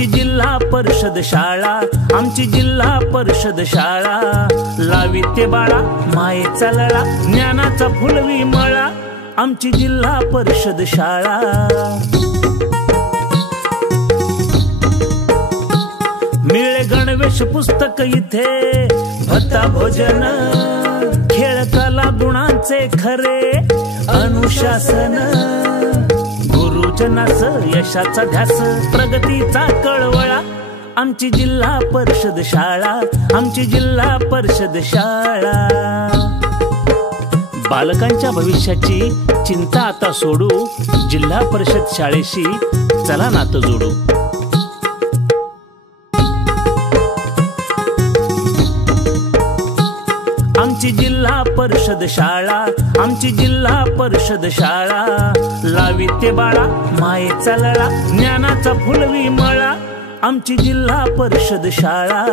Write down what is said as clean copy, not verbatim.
आमची जिल्हा परिषद शाळा, आमची जिल्हा परिषद शाळा, लावी ते बाळा मायेचा लळा, ज्ञानाचा फुलवी मळा, आमची जिल्हा परिषद शाळा। मिळे गणवेश पुस्तक इथे, भत्ता भोजन, खेळ कला गुणांचे खरे अनुशासन, गुरुजनास यशाचा ध्यास, प्रगतीचा कळवळा, आमची जिल्हा परिषद शाळा, आमची जिल्हा परिषद शाळा। बालकांच्या भविष्याची चिंता आता सोडू, जिल्हा परिषद शाळेशी चला नातं जोडू। आमची जिल्हा परिषद शाळा, आमची जिल्हा परिषद शाळा, लावी ते बाळा मायेचा लळा, ज्ञानाचा फुलवी मळा, आमची जिल्हा परिषद शाळा।